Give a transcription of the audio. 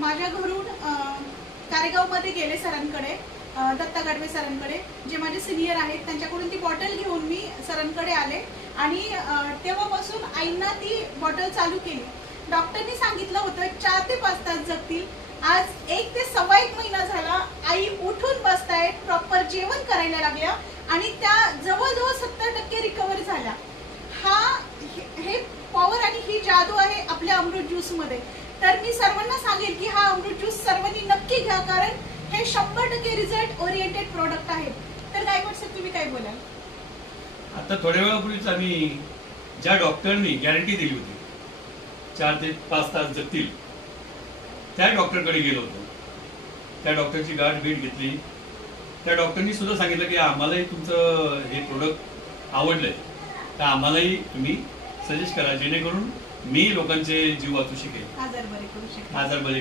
माझ्या घरून कारेगावमध्ये गेले सरांकडे, दत्ता गाडवे सरांकडे, जे माझे सिनियर आहेत. त्यांच्याकडून ती बॉटल घेऊन मी सरांकडे आले आणि तेव्हापासून आईंना ती बॉटल चालू केली. डॉक्टरनी सांगितलं होतं 4 ते 5 तास जगतील. आज 1 ते सव्वा 1 महिना झाला. आई उठून बसतायत, प्रॉपर जेवण करायला लागल्या आणि त्या जवळजवळ 70% रिकव्हरी झाल्या. हे पॉवर आणि ही जादू आहे आपल्या अमृत ज्यूस मध्ये. तर मी सर्वांना सांगेल की हा अमृत ज्यूस सर्वांनी नक्की घ्या, कारण हे 100% रिझल्ट ओरिएंटेड प्रोडक्ट आहे. तर गायकवाड सर, तुम्ही काय बोलाल? आता थोड्या वेळापूर्वीच आम्ही ज्या डॉक्टरनी गॅरंटी दिली होती 4 ते 5 तास जगतील, त्या डॉक्टरकडे गेलो होतो. त्या डॉक्टरची गाठ भेट घेतली. त्या डॉक्टरनी सुद्धा सांगितलं की आम्हालाही तुमचं हे प्रोडक्ट आवडलंय, तर आम्हालाही तुम्ही सजेस्ट करा, जेणेकरून मी लोकांचे जीव वाचू शकेल, आजार बरे करू शकेल. आजार बरे